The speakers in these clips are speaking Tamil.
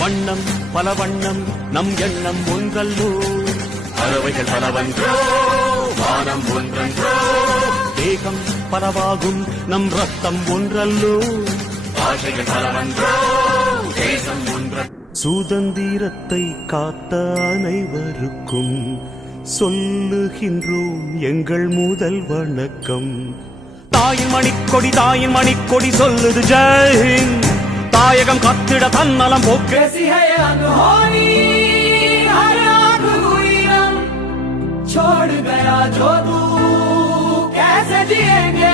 வண்ணம் பல வண்ணம் நம் எண்ணம் ஒன்றல்லோ. பறவைகள் பலவன்றோ வானம் ஒன்றன்றோ. தேகம் பலவாகும் நம் ரத்தம் ஒன்றல்லோ. பாஷைகள் பலவன்றோ தேசம் ஒன்ற சுதந்திரத்தை காத்த அனைவருக்கும் சொல்லுகின்றோம் எங்கள் முதல் வணக்கம். தாயின் மணிக்கொடி தாயின் மணிக்கொடி சொல்லுது ஜெயின் தாயகம் கத்திட தன்னலம் போக்கு कैसी है ये अनहोनी हर आंख हुई नम छोड़ गया जो तू कैसे जिएंगे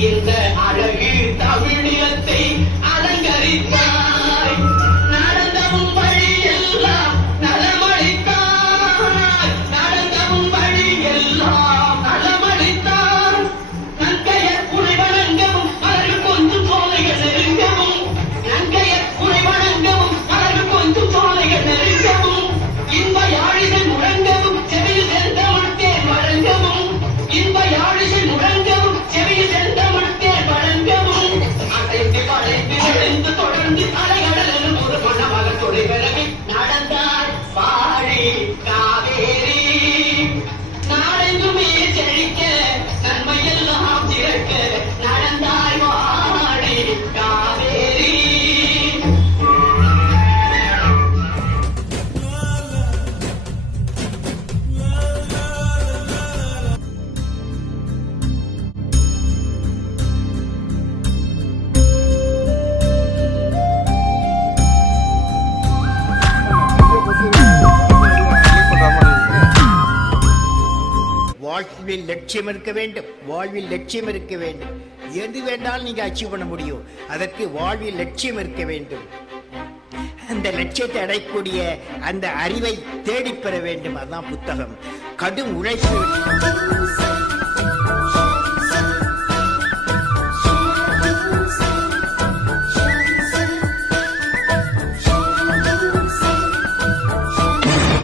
இந்த அழகு தமிழினத்தை வாழ்வில் லட்சியம் இருக்க வேண்டும். வாழ்வில் லட்சியம் இருக்க வேண்டும். எது வேண்டாலும் நீங்க அச்சீவ் பண்ண முடியும். அதற்கு வாழ்வில் லட்சியம் இருக்க வேண்டும். அந்த லட்சியத்தை அடையக்கூடிய அந்த அறிவை தேடி பெற வேண்டும். அதான் புத்தகம். கடும் உழைப்பு.